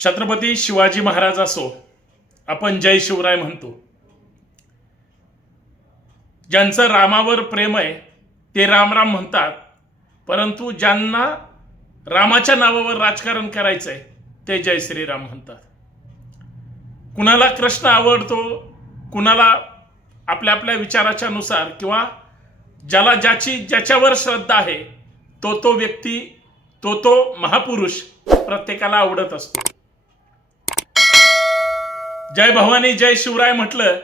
छत्रपती शिवाजी महाराज असो आपण जय शिवराय म्हणतो. ज्यांचं रामावर प्रेम आहे ते राम राम म्हणतात. परंतु ज्यांना रामाच्या नावावर राजकारण करायचंय ते जय श्रीराम म्हणतात. कुणाला कृष्ण आवडतो कुणाला आपल्या आपल्या विचाराच्या नुसार किंवा ज्याला ज्याची ज्याच्यावर श्रद्धा आहे तो तो व्यक्ती तो तो महापुरुष प्रत्येकाला आवडत असतो. जय भवानी जय शिवराय म्हटलं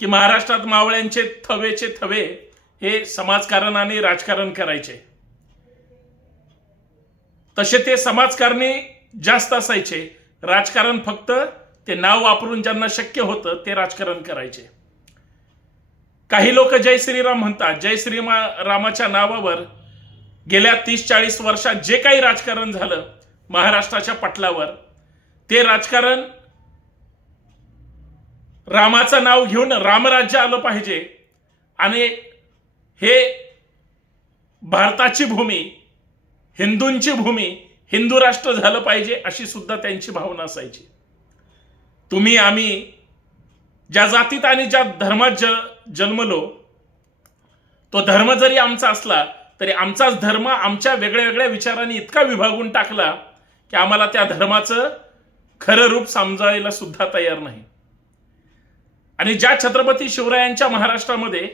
की महाराष्ट्रात मावळ्यांचे थवेचे थवे हे समाजकारण आणि राजकारण करायचे. तसे ते समाजकारणी जास्त असायचे. राजकारण फक्त ते नाव वापरून ज्यांना शक्य होतं ते राजकारण करायचे. काही लोक जय श्रीराम म्हणतात. जय श्री रामाच्या नावावर गेल्या तीस चाळीस वर्षात जे काही राजकारण झालं महाराष्ट्राच्या पटलावर ते राजकारण रामाचं नाव घेऊन रामराज्य आलं पाहिजे. आणि हे भारताची भूमी हिंदूंची भूमी हिंदू राष्ट्र झालं पाहिजे अशी सुद्धा त्यांची भावना असायची. तुम्ही आम्ही ज्या जातीत आणि ज्या धर्मात ज जन्मलो तो धर्म जरी आमचा असला तरी आमचाच धर्म आमच्या वेगळ्या वेगळ्या विचारांनी इतका विभागून टाकला की आम्हाला त्या धर्माचं खरं रूप समजायला सुद्धा तयार नाही. आणि ज्या छत्रपती शिवरायांच्या महाराष्ट्रामध्ये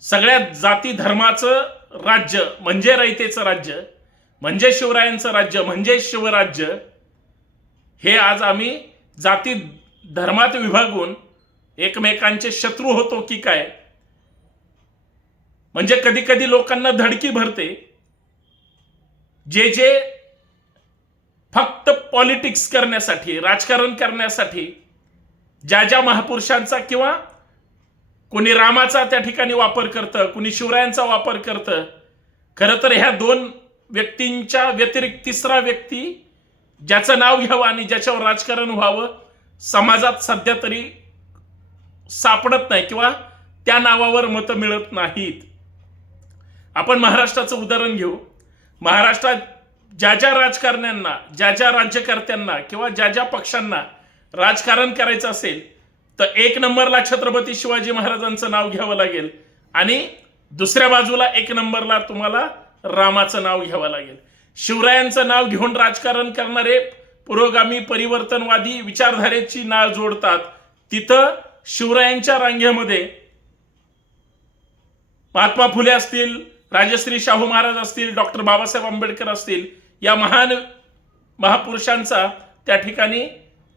सगळ्या जाती धर्माचं राज्य म्हणजे रयतेचं राज्य म्हणजे शिवरायांचं राज्य म्हणजे शिवराज्य हे आज आम्ही जाती धर्मात विभागून एकमेकांचे शत्रू होतो की काय? म्हणजे कधी कधी लोकांना धडकी भरते. जे जे फक्त पॉलिटिक्स करण्यासाठी राजकारण करण्यासाठी ज्या ज्या महापुरुषांचा किंवा कोणी रामाचा त्या ठिकाणी वापर करतं कुणी शिवरायांचा वापर करतं खरं तर ह्या दोन व्यक्तींच्या व्यतिरिक्त तिसरा व्यक्ती ज्याचं नाव घ्यावं आणि ज्याच्यावर राजकारण व्हावं समाजात सध्या तरी सापडत नाही किंवा त्या नावावर मतं मिळत नाहीत. आपण महाराष्ट्राचं उदाहरण घेऊ. महाराष्ट्रात ज्या ज्या राजकारण्यांना ज्या ज्या राज्यकर्त्यांना किंवा ज्या ज्या पक्षांना राजकारण करायचं असेल तर एक नंबरला छत्रपती शिवाजी महाराजांचं नाव घ्यावं लागेल आणि दुसऱ्या बाजूला एक नंबरला तुम्हाला रामाचं नाव घ्यावं लागेल. शिवरायांचं नाव घेऊन राजकारण करणारे पुरोगामी परिवर्तनवादी विचारधारेची नाळ जोडतात. तिथं शिवरायांच्या रांगेमध्ये महात्मा फुले असतील राजश्री शाहू महाराज असतील डॉक्टर बाबासाहेब आंबेडकर असतील या महान महापुरुषांचा त्या ठिकाणी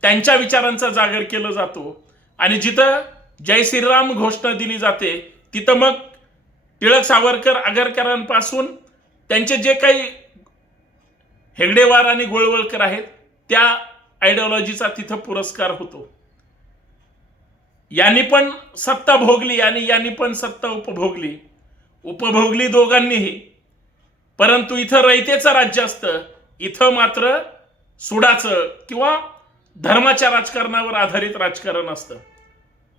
त्यांच्या विचारांचा जागर केलं जातो. आणि जिथं जय श्रीराम घोषणा दिली जाते तिथं मग टिळक सावरकर आगरकरांपासून त्यांचे जे काही हेगडेवार आणि गोळवळकर आहेत त्या आयडिओलॉजीचा तिथं पुरस्कार होतो. यांनी पण सत्ता भोगली आणि यांनी पण सत्ता उपभोगली. उपभोगली दोघांनीही. परंतु इथं रयतेचं राज्य असतं इथं मात्र सुडाचं किंवा धर्माच्या राजकारणावर आधारित राजकारण असतं.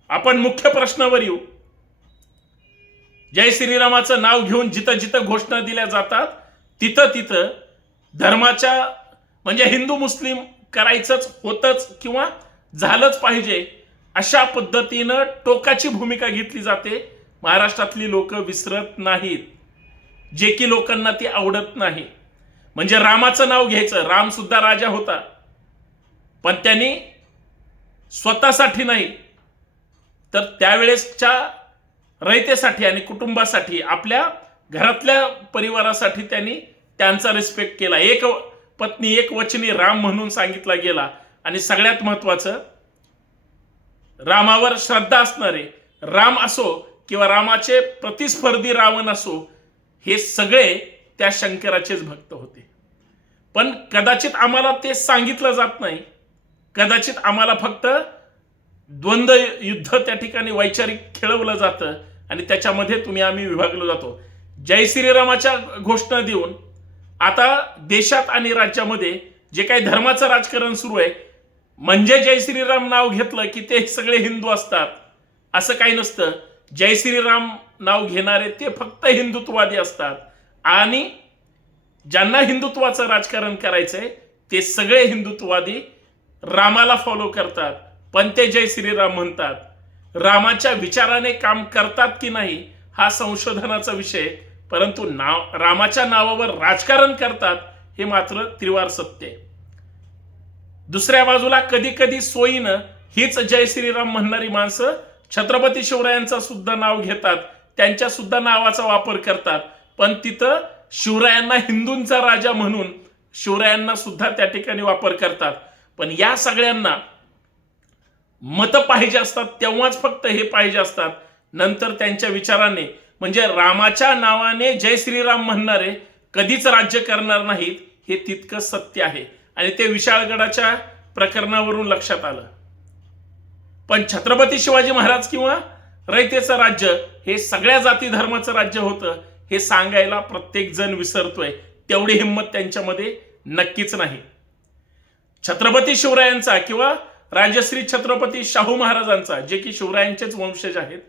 आपण मुख्य प्रश्नावर येऊ. जय श्रीरामाचं नाव घेऊन जिथं जिथं घोषणा दिल्या जातात तिथं तिथं धर्माच्या म्हणजे हिंदू मुस्लिम करायचंच होतच किंवा झालंच पाहिजे अशा पद्धतीनं टोकाची भूमिका घेतली जाते. महाराष्ट्रातली लोक विसरत नाहीत. जे की लोकांना ती आवडत नाही. म्हणजे रामाचं नाव घ्यायचं. राम सुद्धा राजा होता. पण त्यांनी स्वतःसाठी नाही तर त्यावेळेसच्या रयतेसाठी आणि कुटुंबासाठी आपल्या घरातल्या परिवारासाठी त्यांनी त्यांचा रिस्पेक्ट केला. एक पत्नी एक वचनी राम म्हणून सांगितला गेला. आणि सगळ्यात महत्वाचं रामावर श्रद्धा असणारे राम असो किंवा रामाचे प्रतिस्पर्धी रावण असो हे सगळे त्या शंकराचेच भक्त होते. पण कदाचित आम्हाला ते सांगितलं जात नाही. कदाचित आम्हाला फक्त द्वंद्व युद्ध त्या ठिकाणी वैचारिक खेळवलं जातं आणि त्याच्यामध्ये तुम्ही आम्ही विभागलो जातो. जय श्रीरामाच्या घोषणा देऊन आता देशात आणि राज्यामध्ये जे काही धर्माचं राजकारण सुरू आहे म्हणजे जय श्रीराम नाव घेतलं की ते सगळे हिंदू असतात. असं काही नसतं. जय श्रीराम नाव घेणारे ते फक्त हिंदुत्ववादी असतात. आणि ज्यांना हिंदुत्वाचं राजकारण करायचंय ते सगळे हिंदुत्ववादी रामाला फॉलो करतात. पण ते जय श्रीराम म्हणतात. रामाच्या विचाराने काम करतात की नाही हा संशोधनाचा विषय. परंतु नाव रामाच्या नावावर राजकारण करतात हे मात्र त्रिवार सत्य आहे. दुसऱ्या बाजूला कधी कधी सोयीनं हीच जय श्रीराम म्हणणारी माणसं छत्रपती शिवरायांचा सुद्धा नाव घेतात. त्यांच्या सुद्धा नावाचा वापर करतात. पण तिथं शिवरायांना हिंदूंचा राजा म्हणून शिवरायांना सुद्धा त्या ठिकाणी वापर करतात. पण या सगळ्यांना मतं पाहिजे असतात तेव्हाच फक्त हे पाहिजे असतात. नंतर त्यांच्या विचाराने म्हणजे रामाच्या नावाने जय श्रीराम म्हणणारे कधीच राज्य करणार नाहीत हे तितकं सत्य आहे. आणि ते विशाळगडाच्या प्रकरणावरून लक्षात आलं. पण छत्रपती शिवाजी महाराज किंवा रयतेचं राज्य हे सगळ्या जाती धर्माचं राज्य होतं हे सांगायला प्रत्येक जण विसरतोय. तेवढी हिंमत त्यांच्यामध्ये नक्कीच नाही. छत्रपती शिवरायांचा किंवा राजश्री छत्रपती शाहू महाराजांचा जे की शिवरायांचेच वंशज आहेत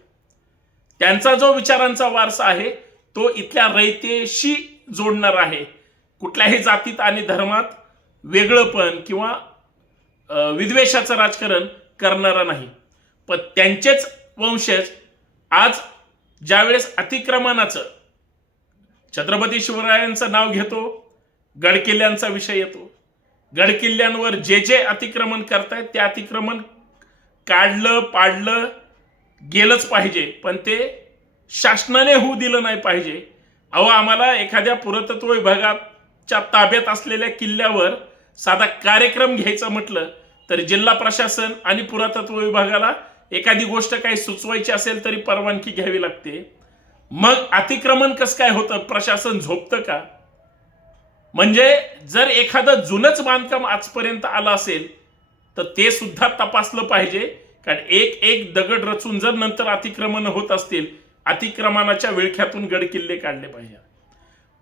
त्यांचा जो विचारांचा वारसा आहे तो इथल्या रयतेशी जोडणार आहे. कुठल्याही जातीत आणि धर्मात वेगळंपण किंवा विद्वेषाचं राजकारण करणारा नाही. पण त्यांचेच वंशज आज ज्यावेळेस अतिक्रमणाचं छत्रपती शिवरायांचं नाव घेतो गडकिल्ल्यांचा विषय येतो गडकिल्ल्यांवर जे जे अतिक्रमण करतायत ते अतिक्रमण काढलं पाडलं गेलंच पाहिजे. पण ते शासनाने होऊ दिलं नाही पाहिजे. अहो आम्हाला एखाद्या पुरातत्व विभागाच्या ताब्यात असलेल्या किल्ल्यावर साधा कार्यक्रम घ्यायचा म्हटलं तर जिल्हा प्रशासन आणि पुरातत्व विभागाला एखादी गोष्ट काही सुचवायची असेल तरी परवानगी घ्यावी लागते. मग अतिक्रमण कसं काय होतं? प्रशासन झोपतं का? म्हणजे जर एखादं जुनंच बांधकाम आजपर्यंत आलं असेल तर ते सुद्धा तपासलं पाहिजे. कारण एक एक दगड रचून जर नंतर अतिक्रमण होत असतील अतिक्रमणाच्या विळख्यातून गड किल्ले काढले पाहिजे.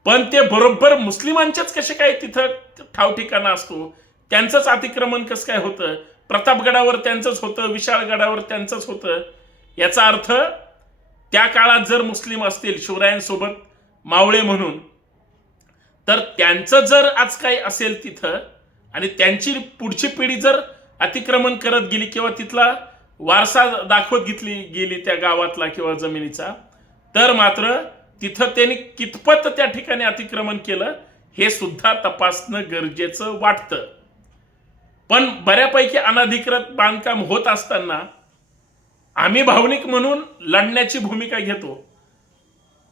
पण ते बरोबर मुस्लिमांच्याच कसे काय तिथं ठाव ठिकाणा असतो? त्यांचंच अतिक्रमण कसं काय होतं? प्रतापगडावर त्यांचंच होतं विशाळगडावर त्यांचंच होतं? याचा अर्थ त्या काळात जर मुस्लिम असतील शिवरायांसोबत मावळे म्हणून तर त्यांचं जर आज काही असेल तिथं आणि त्यांची पुढची पिढी जर अतिक्रमण करत गेली किंवा तिथला वारसा दाखवत घेतली गेली त्या गावातला किंवा जमिनीचा तर मात्र तिथं त्यांनी कितपत त्या ठिकाणी अतिक्रमण केलं हे सुद्धा तपासणं गरजेचं वाटतं. पण बऱ्यापैकी अनधिकृत बांधकाम होत असताना आम्ही भावनिक म्हणून लढण्याची भूमिका घेतो.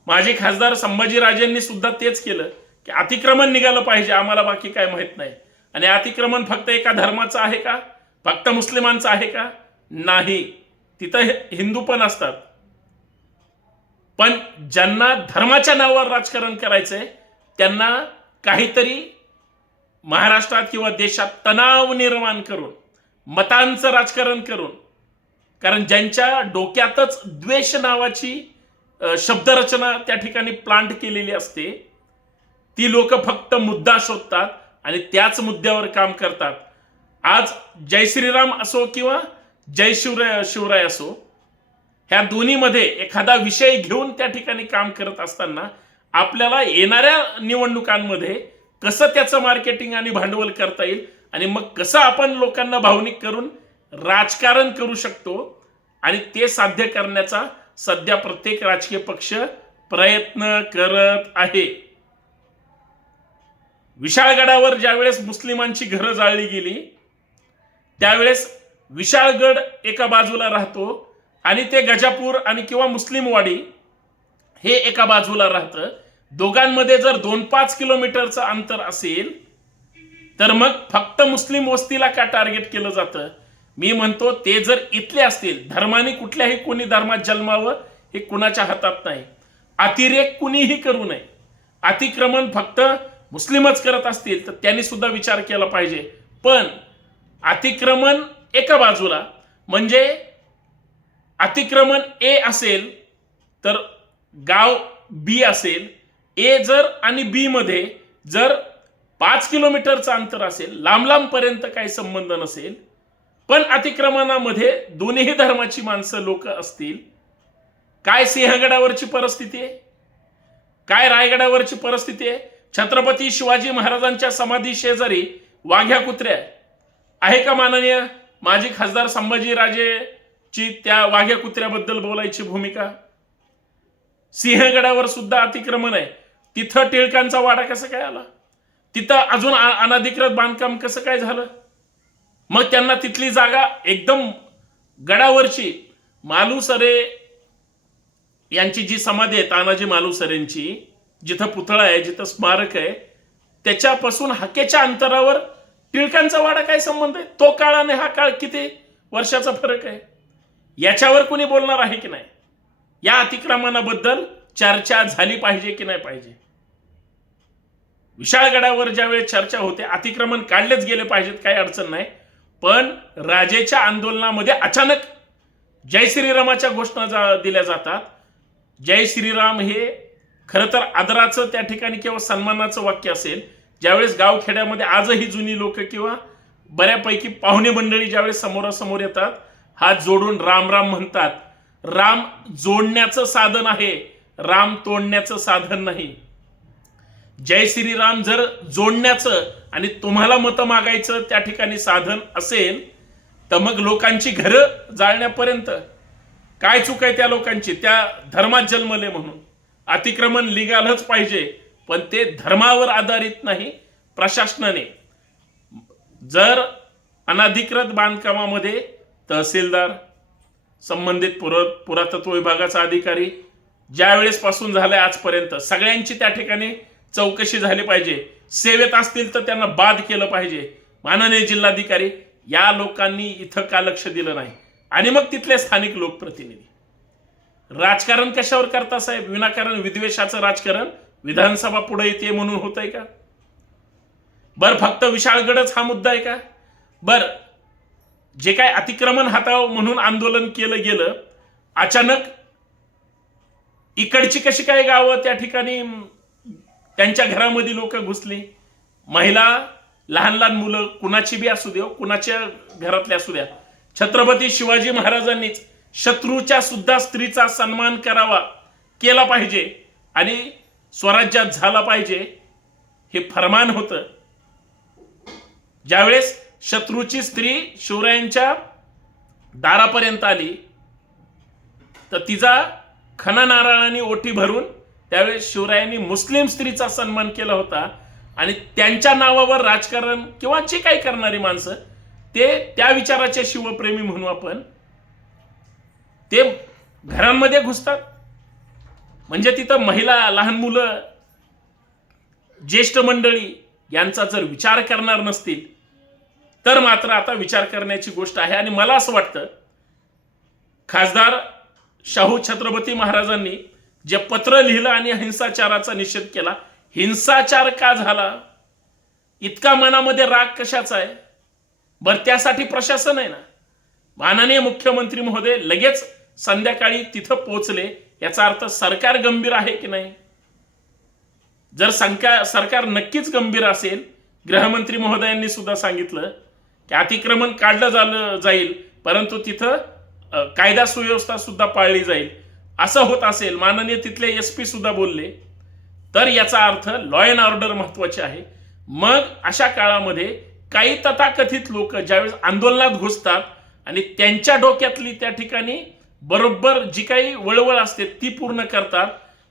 माजी खासदार संभाजीराजेंनी सुद्धा तेच केलं. की अतिक्रमण निघालं पाहिजे आम्हाला बाकी काय माहीत नाही. आणि अतिक्रमण फक्त एका धर्माचं आहे का? फक्त मुस्लिमांचं आहे का? नाही. तिथं हिंदू पण असतात. पण ज्यांना धर्माच्या नावावर राजकारण करायचंय त्यांना काहीतरी महाराष्ट्रात किंवा देशात तणाव निर्माण करून मतांचं राजकारण करून कारण ज्यांच्या डोक्यातच द्वेष नावाची शब्दरचना त्या ठिकाणी प्लांट केलेली असते ती लोक फक्त मुद्दा शोधतात आणि त्याच मुद्द्यावर काम करतात. आज जय श्रीराम असो किंवा जय शिवराय शिवराय असो ह्या दोन्हीमध्ये एखादा विषय घेऊन त्या ठिकाणी काम करत असताना आपल्याला येणाऱ्या निवडणुकांमध्ये कसं त्याचं मार्केटिंग आणि भांडवल करता येईल आणि मग कसं आपण लोकांना भावनिक करून राजकारण करू शकतो आणि ते साध्य करण्याचा सध्या प्रत्येक राजकीय पक्ष प्रयत्न करत आहे. विशाळगडावर ज्यावेळेस मुस्लिमांची घरं जाळली गेली त्यावेळेस विशाळगड एका बाजूला राहतो आणि ते गजापूर आणि किंवा मुस्लिमवाडी हे एका बाजूला राहतं. दोघांमध्ये जर दोन पाच किलोमीटरचं अंतर असेल तर मग फक्त मुस्लिम वस्तीला का टार्गेट केलं जातं? मी म्हणतो ते जर इथले असतील धर्माने कुठल्याही कोणी धर्मात जन्मावं हे कुणाच्या हातात नाही. अतिरेक कुणीही करू नये. अतिक्रमण फक्त मुस्लिमच करत असतील तर त्यांनी सुद्धा विचार केला पाहिजे. पण अतिक्रमण एका बाजूला म्हणजे अतिक्रमण ए असेल तर गाव बी असेल ए जर आणि बी मध्ये जर पाच किलोमीटरचं अंतर असेल लांब लांबपर्यंत काही संबंध नसेल पण अतिक्रमणामध्ये दोन्ही धर्माची माणसं लोक असतील काय सिंहगडावरची परिस्थिती आहे? काय रायगडावरची परिस्थिती आहे? छत्रपती शिवाजी महाराजांच्या समाधी शेजारी वाघ्या कुत्र्या आहे का माननीय माजी खासदार संभाजीराजेची त्या वाघ्या कुत्र्याबद्दल बोलायची भूमिका? सिंहगडावर सुद्धा अतिक्रमण आहे. तिथं टिळकांचा वाडा कसं काय आला? तिथं अजून अनाधिकृत अनधिकृत बांधकाम कसं काय झालं? मग त्यांना तिथली जागा एकदम गडावरची मालुसरे यांची जी समाधी आहे तानाजी मालुसरेंची जिथं पुतळा आहे जिथं स्मारक आहे त्याच्यापासून हाकेच्या अंतरावर टिळकांचा वाडा काय संबंध आहे? तो काळ आणि हा काळ किती वर्षाचा फरक आहे? याच्यावर कोणी बोलणार आहे की नाही? या अतिक्रमणाबद्दल चर्चा झाली पाहिजे की नाही पाहिजे? विशाळगडावर ज्यावेळेस चर्चा होते अतिक्रमण काढलेच गेले पाहिजेत काही अडचण नाही. पण राजेच्या आंदोलनामध्ये अचानक जय श्रीरामाच्या घोषणा जा- दिल्या जातात. जय श्रीराम हे खरं तर आदराचं त्या ठिकाणी किंवा सन्मानाचं वाक्य असेल ज्यावेळेस गावखेड्यामध्ये आजही जुनी लोक किंवा बऱ्यापैकी पाहुणे मंडळी ज्यावेळेस समोरासमोर येतात हात जोडून राम राम म्हणतात. राम जोडण्याचं साधन आहे राम तोडण्याचं साधन नाही. जय श्रीराम जर जोडण्याचं आणि तुम्हाला मतं मागायचं त्या ठिकाणी साधन असेल तर मग लोकांची घरं जाळण्यापर्यंत. काय चूक आहे त्या लोकांची? त्या धर्मात जन्मले म्हणून. अतिक्रमण लिगालच पाहिजे. पण ते धर्मावर आधारित नाही प्रशासनाने. जर अनाधिकृत बांधकामामध्ये तहसीलदार संबंधित पुर पुरातत्व विभागाचा अधिकारी ज्या वेळेसपासून पासून आजपर्यंत सगळ्यांची त्या ठिकाणी चौकशी झाली पाहिजे. सेवेत असतील तर त्यांना बाद केलं पाहिजे. माननीय जिल्हाधिकारी या लोकांनी इथं का लक्ष दिलं नाही? आणि मग तिथले स्थानिक लोकप्रतिनिधी. राजकारण कशावर करता साहेब? विनाकारण विद्वेषाचं राजकारण? विधानसभा पुढे येते म्हणून होतंय का? बर फक्त विशाळगडच हा मुद्दा आहे का? बर जे काय अतिक्रमण हाताळं म्हणून आंदोलन केलं गेलं अचानक इकडची कशी काय गावं त्या ठिकाणी त्यांच्या घरामध्ये लोक घुसली? महिला लहान लहान मुलं कुणाची बी असू दे हो, कुणाच्या घरातल्या असू द्या. छत्रपती शिवाजी महाराजांनीच शत्रूच्या सुद्धा स्त्रीचा सन्मान करावा केला पाहिजे आणि स्वराज्यात झाला पाहिजे हे फरमान होतं. ज्यावेळेस शत्रूची स्त्री शिवरायांच्या दारापर्यंत आली तर तिचा खना नारळाने ओटी भरून त्यावेळेस शिवरायांनी मुस्लिम स्त्रीचा सन्मान केला होता आणि त्यांच्या नावावर राजकारण किंवा जे काही करणारी माणसं ते त्या विचाराचे शिवप्रेमी म्हणू आपण ते घरांमध्ये घुसतात. म्हणजे तिथं महिला लहान मुलं ज्येष्ठ मंडळी यांचा जर विचार करणार नसतील तर मात्र आता विचार करण्याची गोष्ट आहे. आणि मला असं वाटतं खासदार शाहू छत्रपती महाराजांनी जे पत्र लिहिलं आणि हिंसाचाराचा निषेध केला हिंसाचार का झाला? इतका मनामध्ये राग कशाचा आहे? बरं त्यासाठी प्रशासन आहे ना. माननीय मुख्यमंत्री महोदय लगेच संध्याकाळी तिथं पोचले याचा अर्थ सरकार गंभीर आहे की नाही? जर संका सरकार नक्कीच गंभीर असेल गृहमंत्री महोदयांनी सुद्धा सांगितलं की अतिक्रमण काढलं झालं जाईल परंतु तिथं कायदा सुव्यवस्था सुद्धा पाळली जाईल. असं होत असेल माननीय तिथले एस पी सुद्धा बोलले तर याचा अर्थ लॉ अँड ऑर्डर महत्त्वाचे आहे. मग अशा काळामध्ये काही तथाकथित लोक ज्यावेळेस आंदोलनात घुसतात आणि त्यांच्या डोक्यातली त्या ठिकाणी बरोबर जी काही वळवळ असते ती पूर्ण करतात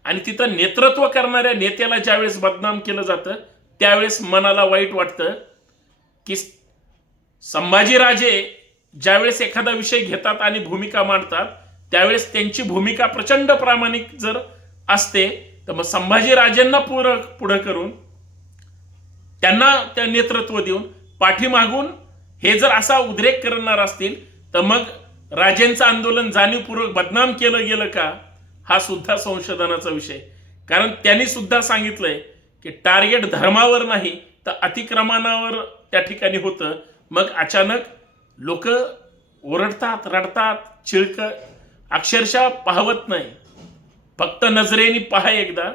आणि तिथं नेतृत्व करणाऱ्या नेत्याला ज्यावेळेस बदनाम केलं जातं त्यावेळेस मनाला वाईट वाटतं की संभाजीराजे ज्यावेळेस एखादा विषय घेतात आणि भूमिका मांडतात त्यावेळेस त्यांची भूमिका प्रचंड प्रामाणिक जर असते तर मग संभाजीराजेंना पुढं पुढं करून त्यांना त्या नेतृत्व देऊन पाठीमागून हे जर असा उद्रेक करणार असतील तर मग राजेंचं आंदोलन जाणीवपूर्वक बदनाम केलं गेलं का? हा सुद्धा संशोधनाचा विषय. कारण त्यांनी सुद्धा सांगितलंय की टार्गेट धर्मावर नाही तर अतिक्रमणावर त्या ठिकाणी होतं. मग अचानक लोक ओरडतात रडतात चिळक अक्षरशः पाहवत नाही. फक्त नजरेने पहा एकदा.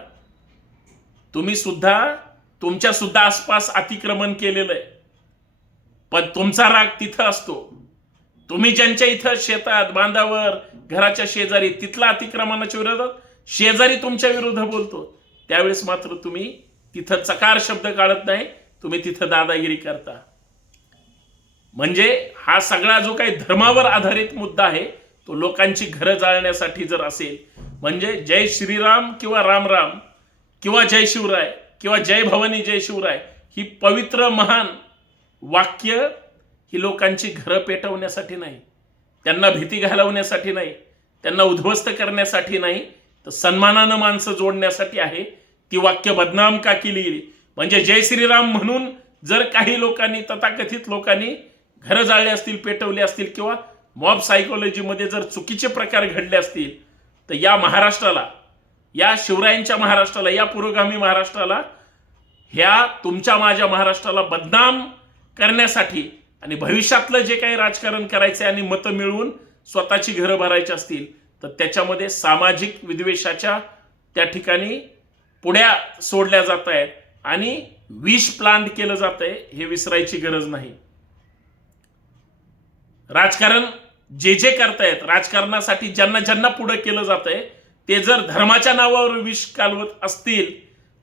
तुम्ही सुद्धा तुमच्या सुद्धा आसपास अतिक्रमण केलेलं आहे. पण तुमचा राग तिथं असतो. तुम्ही ज्यांच्या इथं शेतात बांधावर घराच्या शेजारी तिथला अतिक्रमणाच्या विरोधात शेजारी तुमच्या विरुद्ध बोलतो त्यावेळेस मात्र तुम्ही तिथं चकार शब्द काढत नाही तुम्ही तिथं दादागिरी करता. म्हणजे हा सगळा जो काही धर्मावर आधारित मुद्दा आहे तो लोकांची घरं जाळण्यासाठी जर असेल म्हणजे जय श्रीराम किंवा राम राम किंवा जय शिवराय किंवा जय भवानी जय शिवराय ही पवित्र महान वाक्य ही लोकांची घरं पेटवण्यासाठी नाही त्यांना भीती घालवण्यासाठी नाही त्यांना उद्ध्वस्त करण्यासाठी नाही तर सन्मानानं माणसं जोडण्यासाठी आहे. ती वाक्य बदनाम का केली? गेली म्हणजे जय श्रीराम म्हणून जर काही लोकांनी तथाकथित लोकांनी घरं जाळले असतील पेटवले असतील किंवा मॉब सायकोलॉजीमध्ये जर चुकीचे प्रकार घडले असतील तर या महाराष्ट्राला या शिवरायांच्या महाराष्ट्राला या पुरोगामी महाराष्ट्राला ह्या तुमच्या माझ्या महाराष्ट्राला बदनाम करण्यासाठी आणि भविष्यातलं जे काही राजकारण करायचं आणि मतं मिळवून स्वतःची घरं भरायची असतील तर त्याच्यामध्ये सामाजिक विद्वेषाच्या त्या ठिकाणी पुढ्या सोडल्या जात आहेत आणि विष प्लांट केलं जात आहे हे विसरायची गरज नाही. राजकारण जे जे करतायत राजकारणासाठी ज्यांना ज्यांना पुढं केलं जात आहे ते जर धर्माच्या नावावर विष कालवत असतील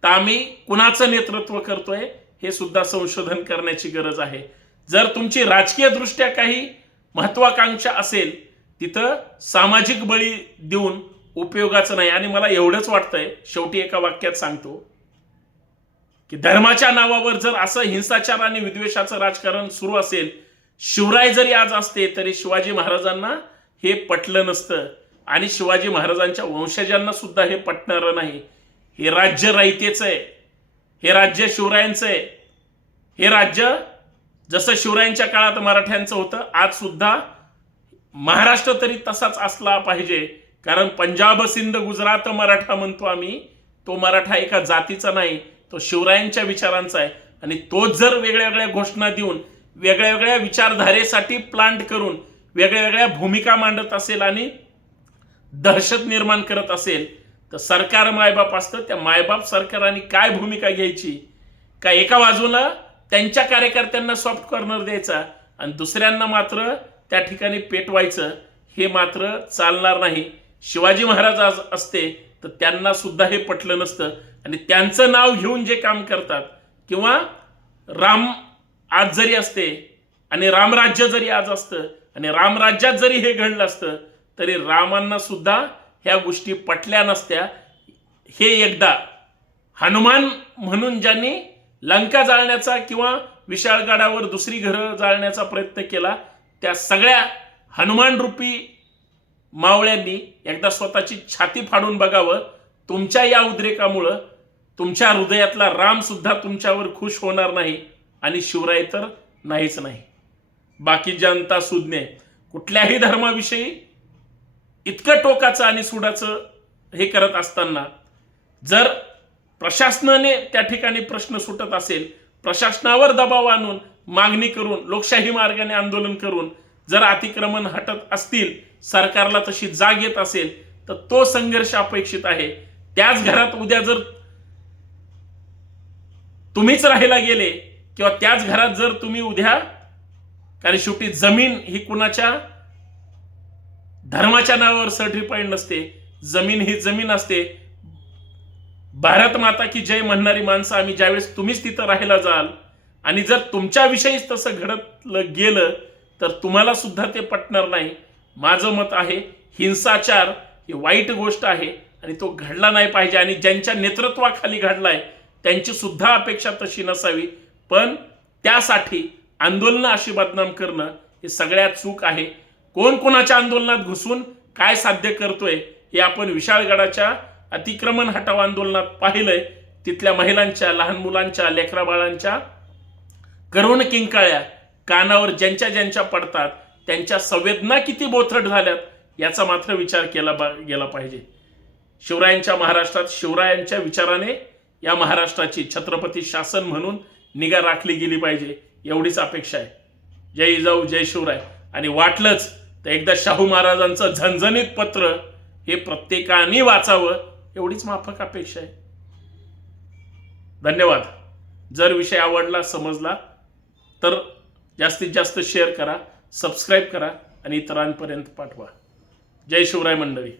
तर आम्ही कुणाचं नेतृत्व करतोय हे सुद्धा संशोधन करण्याची गरज आहे. जर तुमची राजकीय दृष्ट्या काही महत्वाकांक्षा असेल तिथं सामाजिक बळी देऊन उपयोगाचं नाही. आणि मला एवढंच वाटतंय शेवटी एका वाक्यात सांगतो की धर्माच्या नावावर जर असं हिंसाचार आणि विद्वेषाचं राजकारण सुरू असेल शिवराय जरी आज असते तरी शिवाजी महाराजांना हे पटलं नसतं. आणि शिवाजी महाराजांच्या वंशजांना सुद्धा हे पटणारं नाही. हे राज्य रायतेचं आहे. हे राज्य शिवरायांचं आहे. हे राज्य जसं शिवरायांच्या काळात मराठ्यांचं होतं आज सुद्धा महाराष्ट्र तरी तसाच असला पाहिजे. कारण पंजाब सिंध गुजरात मराठा म्हणतो आम्ही. तो मराठा एका जातीचा नाही तो शिवरायांच्या विचारांचा आहे. आणि तोच जर वेगळ्या वेगळ्या घोषणा देऊन वेगळ्या वेगळ्या विचारधारेसाठी प्लांट करून वेगळ्या वेगळ्या भूमिका मांडत असेल आणि दहशत निर्माण करत असेल तर सरकार मायबाप असतं. त्या मायबाप सरकाराने काय भूमिका घ्यायची? का एका बाजूला त्यांच्या कार्यकर्त्यांना सॉफ्ट कॉर्नर द्यायचा आणि दुसऱ्यांना मात्र त्या ठिकाणी पेटवायचं हे मात्र चालणार नाही. शिवाजी महाराज आज असते तर त्यांना सुद्धा हे पटलं नसतं. आणि त्यांचं नाव घेऊन जे काम करतात किंवा राम आज जरी असते आणि रामराज्य जरी आज असतं आणि रामराज्यात जरी हे घडलं असतं तरी रामांना सुद्धा ह्या गोष्टी पटल्या नसत्या. हे एकदा हनुमान म्हणून ज्यांनी लंका जाळण्याचा किंवा विशाळगडावर दुसरी घरं जाळण्याचा प्रयत्न केला त्या सगळ्या हनुमान रूपी मावळ्यांनी एकदा स्वतःची छाती फाडून बघावं तुमच्या या उद्रेकामुळं तुमच्या हृदयातला रामसुद्धा तुमच्यावर खुश होणार नाही आणि शिवराय तर नाहीच नाही. बाकी जनता सुज्ञ कुठल्याही धर्माविषयी इतकं टोकाचं आणि सुडाचं हे करत असताना जर प्रशासनाने त्या ठिकाणी प्रश्न सुटत असेल प्रशासनावर दबाव आणून मागणी करून लोकशाही मार्गाने आंदोलन करून जर अतिक्रमण हटत असतील सरकारला तशी जाग येत असेल तर तो संघर्ष अपेक्षित आहे. त्याच घरात उद्या जर तुम्हीच राहायला गेले किंवा त्याच घरात जर तुम्ही उद्या कारण शेवटी जमीन ही कुणाच्या धर्माच्या नावावर सर्टिफाईड नसते जमीन ही जमीन असते भारत माता की जय म्हणणारी माणसं आम्ही ज्यावेळेस तुम्हीच तिथं राहायला जाल आणि जर तुमच्याविषयीच तसं घडतलं गेलं तर तुम्हाला सुद्धा ते पटणार नाही. माझं मत आहे हिंसाचार ही वाईट गोष्ट आहे आणि तो घडला नाही पाहिजे आणि ज्यांच्या नेतृत्वाखाली घडलाय त्यांची सुद्धा अपेक्षा तशी नसावी. पण त्यासाठी आंदोलनं अशी बदनाम करणं हे सगळ्यात चूक आहे. कोण कोणाच्या आंदोलनात घुसून काय साध्य करतोय हे आपण विशाळगडाच्या अतिक्रमण हटाव आंदोलनात पाहिलंय. तिथल्या महिलांच्या लहान मुलांच्या लेकरा बाळांच्या करुण किंकाळ्या कानावर ज्यांच्या ज्यांच्या पडतात त्यांच्या संवेदना किती बोथट झाल्यात याचा मात्र विचार केला गेला पाहिजे. शिवरायांच्या महाराष्ट्रात शिवरायांच्या विचाराने या महाराष्ट्राची छत्रपती शासन म्हणून निगा राखली गेली पाहिजे एवढीच अपेक्षा आहे. जय जाऊ जय शिवराय. आणि वाटलंच तर एकदा शाहू महाराजांचं झणझणीत पत्र हे प्रत्येकाने वाचावं एवढीच माफक अपेक्षा आहे. धन्यवाद. जर विषय आवडला समजला तर जास्तीत जास्त शेअर करा सबस्क्राईब करा आणि इतरांपर्यंत पाठवा. जय शिवराय मंडळी.